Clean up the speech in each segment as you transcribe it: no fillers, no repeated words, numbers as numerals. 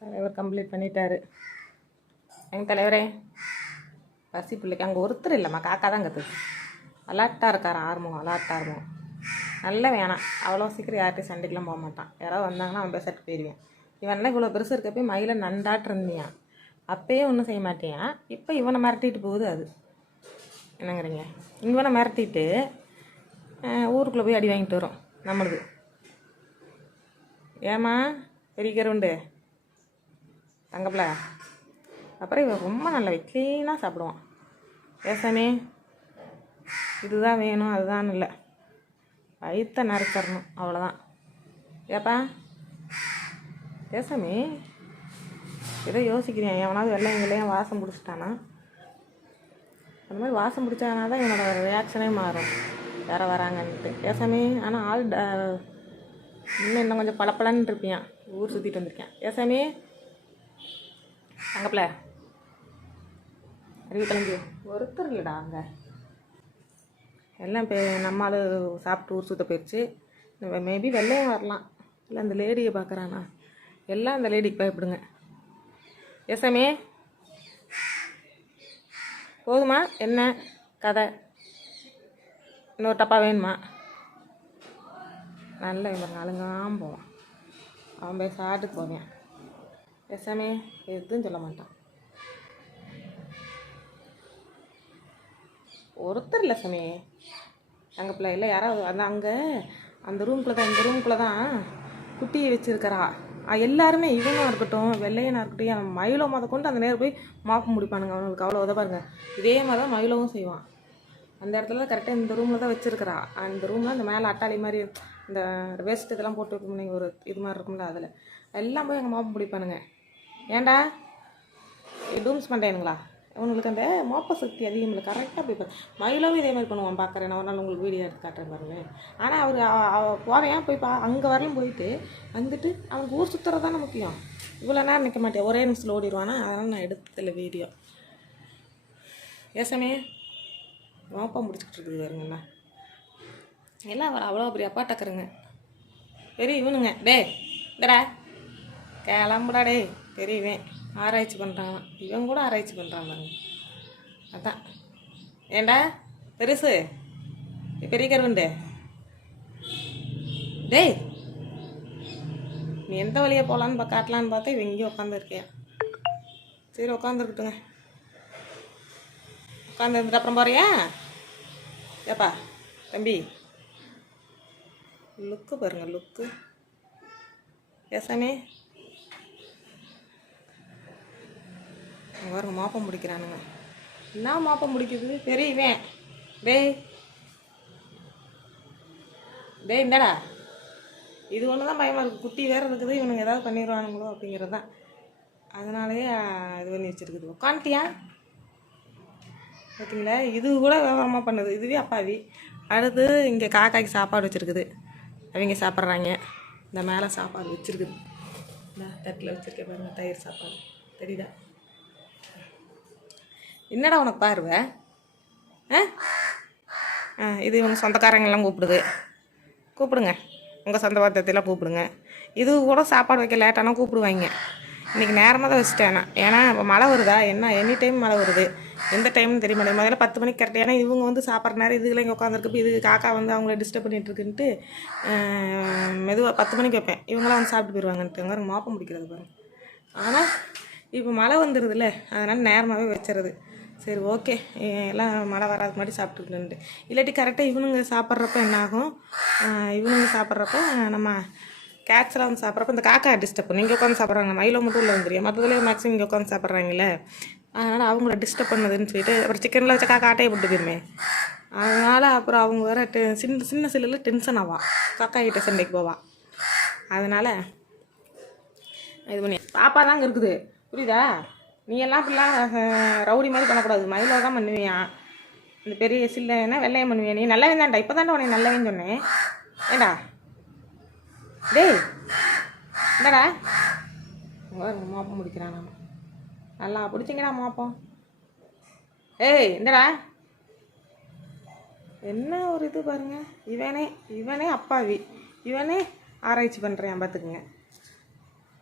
தலைவர் கம்ப்ளீட் பண்ணிட்டாரு. எங்கள் தலைவரே பசி பிள்ளைக்கு அங்கே ஒருத்தர் இல்லைம்மா, காக்கா தான் கற்றுது. அலாட்டாக இருக்கார் ஆர்முகம், அலாட்டாக ஆர்முகம். நல்ல வேணாம், அவ்வளோ சீக்கிரம் யார்கிட்டையும் சண்டைக்கெலாம் போக மாட்டான். யாராவது வந்தாங்கன்னா அவன் பேசிட்டு போயிடுவேன். இவன்லாம் இவ்வளோ பெருசு இருக்க போய் மயில நண்டாட்டு இருந்தியான், அப்பயே ஒன்றும் செய்ய மாட்டேன். இப்போ இவனை மிரட்டிட்டு போகுது அது. என்னங்கிறீங்க? இவனை மிரட்டிட்டு ஊருக்குள்ளே போய் அடி வாங்கிட்டு வரும் நம்மளுது. ஏம்மா பெரிய கருண்டு தங்கப்பில. அப்புறம் இவன் ரொம்ப நல்ல க்ளீனாக சாப்பிடுவான். ஏசாமி இதுதான் வேணும் அதுதான் இல்லை, வயிற்ற நறுக்கறணும் அவ்வளோதான். ஏப்பா ஏசாமி ஏதோ யோசிக்கிறேன், எவனாவது வெள்ளைங்களையும் வாசம் பிடிச்சிட்டானா? அந்த மாதிரி வாசம் பிடிச்சானா தான் இவனோட ரியாக்ஷனே மாறும், வேற வராங்கன்ட்டு. ஏசாமி ஆனால் ஆள் இன்னும் கொஞ்சம் பளபளன்னு இருப்பியான். ஊர் சுற்றிட்டு வந்திருக்கேன். ஏசாமி அங்கப்பில் அறிவு கிளம்பி ஒருத்தர் இல்லைடா அங்கே. எல்லாம் நம்மால் சாப்பிட்டு ஊர் சுற்ற போயிடுச்சு. மேபி வெள்ளையும் வரலாம், இல்லை அந்த லேடியை பார்க்குறானா. எல்லாம் அந்த லேடிக்கு பயப்படுங்க. ஏசாமி போதுமா என்ன கதை? இன்னொரு டப்பா வேணுமா? நல்ல இவன் அழுங்காமல் போவான். அவன் போய் சாப்பிட்டுக்கு போவேன். ஏசாமி எதுவும் சொல்ல மாட்டான். ஒருத்தர் இல்லை சாமி அங்கே பிள்ளை இல்லை, யாராவது அந்த அங்கே அந்த ரூம்குள்ளே தான் குட்டியை வச்சுருக்கிறா. எல்லாருமே இவனும் இருக்கட்டும் வெள்ளையனாக இருக்கட்டும் என் மயிலோ மொத கொண்டு அந்த நேரம் போய் மாப்பு முடிப்பானுங்க. அவனுக்கு அவ்வளோ உதவ பாருங்க. இதே மாதிரி தான் மயிலவும் செய்வான். அந்த இடத்துல தான் கரெக்டாக இந்த ரூமில் தான் வச்சுருக்கிறா. அந்த ரூமில் அந்த மேலே அட்டாளி மாதிரி இந்த வேஸ்ட் இதெல்லாம் போட்டு வைப்போம், ஒரு இது மாதிரி இருக்கும்ல, அதில் எல்லாம் போய் எங்கள் மாப்பு பிடிப்பானுங்க. ஏன்டா டூம்ஸ் பண்ணுறேனுங்களா? அவங்களுக்கு அந்த மோப்ப சக்தி அதிகம் இல்லை, கரெக்டாக பிடிப்பார். மயிலவும் இதே மாதிரி பண்ணுவான். பார்க்குறேன், நான் ஒரு நாள் உங்களுக்கு வீடியோ எடுத்து காட்டுறேன் பாருங்க. ஆனால் அவர் போவேன் போய் அங்கே வரலும் போயிட்டு வந்துட்டு அவனுக்கு ஊர் சுற்றுறது தானே முக்கியம். இவ்வளோ நேரம் நிற்க மாட்டேன், ஒரே நிமிஷத்தில் ஓடிடுவானா. அதனால் நான் எடுத்ததில்லை வீடியோ. ஏசாமே மோப்பம் முடிச்சுக்கிட்டு இருக்குது பாருங்கண்ணா. எல்லாம் அவர் அவ்வளோ பெரிய அப்பா டக்குறங்க பெரிய இவனுங்க. டே இந்தடா கிளம்புடா டே. பெரியவன் ஆராய்ச்சி பண்ணுறான், இவன் கூட ஆராய்ச்சி பண்ணுறான் பாருங்க. அதான் ஏண்டா பெருசு பெரிய கருவண்டு. டேய் நீ எந்த வழியாக போகலான்னு காட்டலான்னு பார்த்தா இவன் இங்கேயும் உட்காந்துருக்கியா? சரி உட்காந்துருக்கட்டுங்க. உட்காந்துருந்துட்டு அப்புறம் போறியா? ஏப்பா தம்பி லுக்கு பாருங்க லுக்கு. ஏசாமி பாருங்க மாப்பம் பிடிக்கிறானுங்க. என்ன மாப்பம் பிடிக்குது பெரியவன். டேய் டேய் இந்தடா இது ஒன்று தான் பயமாக இருக்குது. குட்டி வேறு இருக்குது, இவனுங்க ஏதாவது பண்ணிடுவானுங்களோ அப்படிங்கிறது தான். அதனாலேயே இது பண்ணி வச்சுருக்குது. உட்காந்துட்டியா பார்த்தீங்களா? இது கூட விவரமாக பண்ணுது. இதுவே அப்பாவி. அடுத்து இங்கே காக்காய்க்கு சாப்பாடு வச்சுருக்குது, அவங்க சாப்பிட்றாங்க. இந்த மேலே சாப்பாடு வச்சுருக்குது, இந்த தட்டில் வச்சுருக்க பாருங்க, தயிர் சாப்பாடு தெரியுதா? என்னடா உனக்கு பார்வை? இது இவங்க சொந்தக்காரங்கெல்லாம் கூப்பிடுங்க, உங்கள் சொந்த பத்தத்தையெல்லாம் கூப்பிடுங்க. இது கூட சாப்பாடு வைக்க லேட்டானா கூப்பிடுவாங்க. இன்றைக்கி நேரமாக தான் வச்சுட்டேன். ஏன்னா இப்போ மழை வருதா என்ன, எனி டைம் மழை வருது, எந்த டைம்னு தெரிய மாட்டேங்குது. முதல்ல 10 மணிக்கு கரெக்டாக. ஏன்னா இவங்க வந்து சாப்பிட்ற நேரம் இதுகளை இங்கே உட்காந்துருக்கு. இது காக்கா வந்து அவங்கள டிஸ்டர்ப் பண்ணிகிட்ருக்குன்ட்டு மெதுவாக 10 மணிக்கு வைப்பேன். இவங்களாம் வந்து சாப்பிட்டு போயிடுவாங்கன்ட்டு பாருங்க மாப்பம் முடிக்கிறது பாருங்க. ஆனால் இப்போ மழை வந்துடுதுல்ல, அதனால் நேரமாகவே வச்சுறது. சரி ஓகே எல்லாம் மழை வராது மாதிரி சாப்பிட்டுக்கிட்டு. இல்லாட்டி கரெக்டாக இவனுங்க சாப்பிட்றப்ப என்னாகும், இவனுங்க சாப்பிட்றப்ப நம்ம கேட்ஸ்லாம் வந்து சாப்பிட்றப்ப இந்த காக்கா டிஸ்டர்ப் பண்ணும். இங்கே உட்காந்து சாப்பிட்றாங்க, மயிலோ மட்டும் உள்ள வந்துடும், மற்றதுலேயே மேக்ஸிமம் இங்கே உட்காந்து சாப்பிட்றாங்களே. அதனால் அவங்கள டிஸ்டர்ப் பண்ணுதுன்னு சொல்லிட்டு அப்புறம் சிக்கனில் வச்சா காக்கா ஆட்டையை போட்டு போயிருமே. அதனால் அப்புறம் அவங்க வேறு சின்ன சில்லில் டென்ஷன் ஆவா, காக்கா கிட்ட சண்டைக்கு போவா. அதனால் இது பண்ணி பாப்பா தாங்க இருக்குது, புரியுதா? நீ எல்லாம் இப்படிலாம் ரவுடி மாதிரி பண்ணக்கூடாது. மயிலோ தான் பண்ணுவியான், இந்த பெரிய சில்லைன்னா வெள்ளையம் பண்ணுவியா? நீ நல்லவன் தான்டா, இப்போ தான்டா உனக்கு நல்லவன் சொன்னேன். ஏண்டா டேய் இந்தடா மாப்பம் முடிக்கிறான். நம்ம நல்லா பிடிச்சிங்கடா மாப்போம். ஏய் இந்தடா என்ன ஒரு இது பாருங்க. இவனே அப்பாவி, இவனே ஆராய்ச்சி பண்ணுறேன் பார்த்துக்குங்க.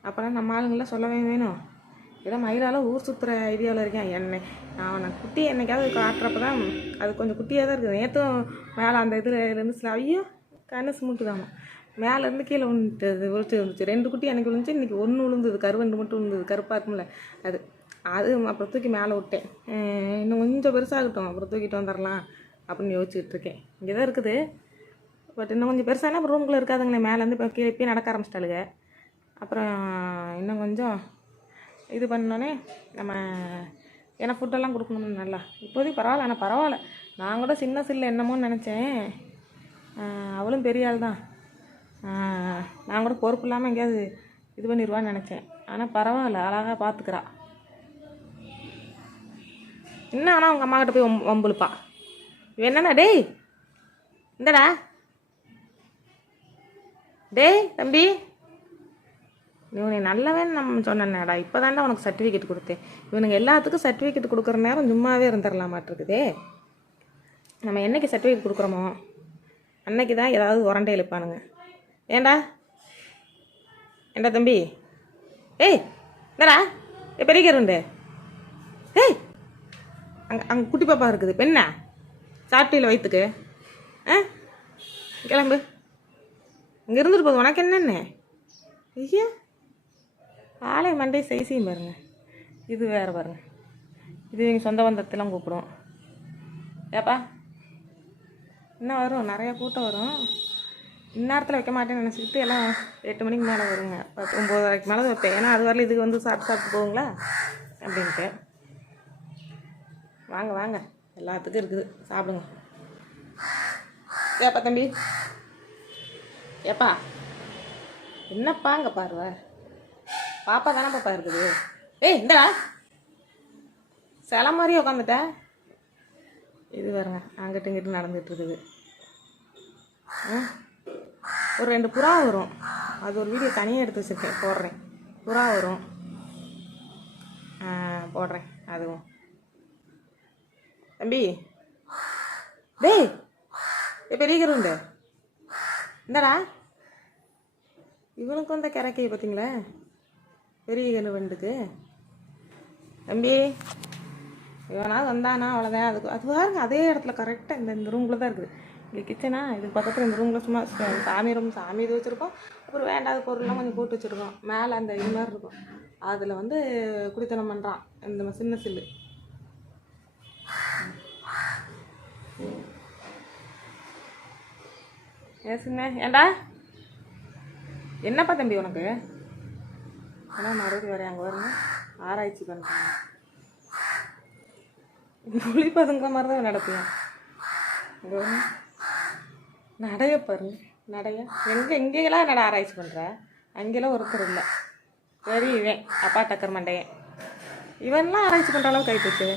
அப்போலாம் நம்ம ஆளுங்களாம் சொல்லவே வேணும். ஏதோ மயிலால் ஊர் சுற்றுற ஐடியாவில் இருக்கேன். நான் அவனை குட்டி என்னைக்காவது காட்டுறப்ப தான் அது கொஞ்சம் குட்டியாக தான் இருக்குது. நேற்றும் மேலே அந்த இருந்து ஐயோ கண்ணு சுமுட்டுதாமா மேலேருந்து கீழே விழுந்துச்சு 2 குட்டி எனக்கு விழுந்துச்சு. இன்றைக்கி 1 விழுந்தது, கருவண்டு மட்டும் விழுந்தது, கருப்பாக இருக்கும்ல அது. அப்புறம் தூக்கி மேலே விட்டேன். இன்னும் கொஞ்சம் பெருசாகட்டும், அப்புறம் தூக்கிட்டு வந்துடலாம் அப்படின்னு யோசிச்சுட்டு இருக்கேன். இங்கே தான் இருக்குது, பட் இன்னும் கொஞ்சம் பெருசானா அப்புறம் ரூம்குள்ளே இருக்காதுங்களே. மேலேருந்து இப்போ கீழே இப்போயே நடக்க ஆரம்பிச்சிட்டாளுங்க. அப்புறம் இன்னும் கொஞ்சம் இது பண்ணோன்னே நம்ம ஏன்னா ஃபுட்டெல்லாம் கொடுக்கணும்னு நல்லா. இப்போதைக்கு பரவாயில்ல, ஆனால் பரவாயில்ல. நான் கூட சின்ன சில்ல என்னமோன்னு நினச்சேன். அவளும் பெரிய ஆள் தான். நான் கூட பொறுப்பு இல்லாமல் எங்கேயாவது இது பண்ணிடுவான்னு நினச்சேன். ஆனால் பரவாயில்ல, அழகாக பார்த்துக்கிறா. என்ன ஆனால் அவங்க அம்மாக்கிட்ட போய் வம்புழுப்பா. இவன் என்னண்ணா டேய் இந்தடா டேய் தம்பி, இவனை நல்லவன் நம்ம சொன்னேன்டா. இப்போ தாண்டா உனக்கு சர்டிஃபிகேட் கொடுத்தேன். இவனுங்க எல்லாத்துக்கும் சர்டிஃபிகேட் கொடுக்குற நேரம் சும்மாவே இருந்துடலாமாட்டிருக்குதே. நம்ம என்றைக்கு சர்டிஃபிகேட் கொடுக்குறோமோ அன்னைக்கு தான் ஏதாவது உரண்டை எழுப்பானுங்க. ஏண்டா தம்பி, ஏய் என்னடா பெரிய கருண்டு, ஏய் அங்கே குட்டி பாப்பா இருக்குது, பெண்ணா சாட்டியில் வயிற்றுக்கு கிளம்பு. இங்கே இருந்துட்டு போகுது, உனக்கு என்னென்ன ஐயா ஆலை மண்டை சைஸையும் பாருங்க. இது வேறு பாருங்க, இது எங்கள் சொந்த பந்தத்தெல்லாம் கூப்பிடும். ஏப்பா இன்னும் வரும், நிறையா கூட்டம் வரும். இந்நேரத்தில் வைக்க மாட்டேன்னு நினச்சிக்கிட்டு எல்லாம் 8 மணிக்கு மேலே வருங்க. 9:30 மேலே தான் வைப்பேன். ஏன்னா அது வரல இதுக்கு வந்து சாப்பிட்டு போகுங்களா அப்படின்ட்டு. வாங்க வாங்க, எல்லாத்துக்கும் இருக்குது, சாப்பிடுங்க. ஏப்பா தம்பி, ஏப்பா என்னப்பா அங்கே பாருவ, பாப்பா தானே பாப்பா இருக்குது. ஏய் இந்தடா சில மாதிரியே உட்காந்துட்ட. இது பாருங்க அங்கிட்டு இங்கிட்டு நடந்துட்டு இருக்குது. ஒரு 2 புறா வரும், அது ஒரு வீடியோ தனியாக எடுத்து வச்சுருக்கேன், போடுறேன். புறா வரும், போடுறேன் அதுவும். தம்பி டேய் பெரிய கருண்டு இந்தடா, இவனுக்கு வந்த கிறக்கையை பார்த்தீங்களா பெரிய கருவண்டுக்கு. தம்பி இவனாவது வந்தானா அவ்வளோதான். அது பாருங்க அதே இடத்துல கரெக்டாக இந்த ரூமில் தான் இருக்குது. இங்கே கிச்சனா இதுக்கு பக்கத்தில் இந்த ரூமில் சும்மா சாமி இது வச்சுருக்கோம். அப்புறம் வேண்டாத பொருள்லாம் கொஞ்சம் போட்டு வச்சுருக்கோம். மேலே அந்த இது மாதிரி இருக்கும், அதில் வந்து குடித்தனம் பண்ணுறான் இந்த சின்ன சில்லு. ஏசுங்க ஏண்டா என்னப்பா தம்பி உனக்கு? ஆனால் மறுபடியும் வரேன் அங்கே வருங்க, ஆராய்ச்சி பண்ணுறாங்க. மொழி பதுங்கிற மாதிரி தான் நடப்பேன். இங்கே நடைய பாருங்க, நடைய எங்கெங்கெல்லாம் நட ஆராய்ச்சி பண்ணுற, அங்கெல்லாம் ஒருத்தர் இல்லை. சரி இவன் அப்பா டக்கர் மண்டையன், இவன்லாம் ஆராய்ச்சி பண்ணுற அளவுக்கு ஆகிப்போச்சு.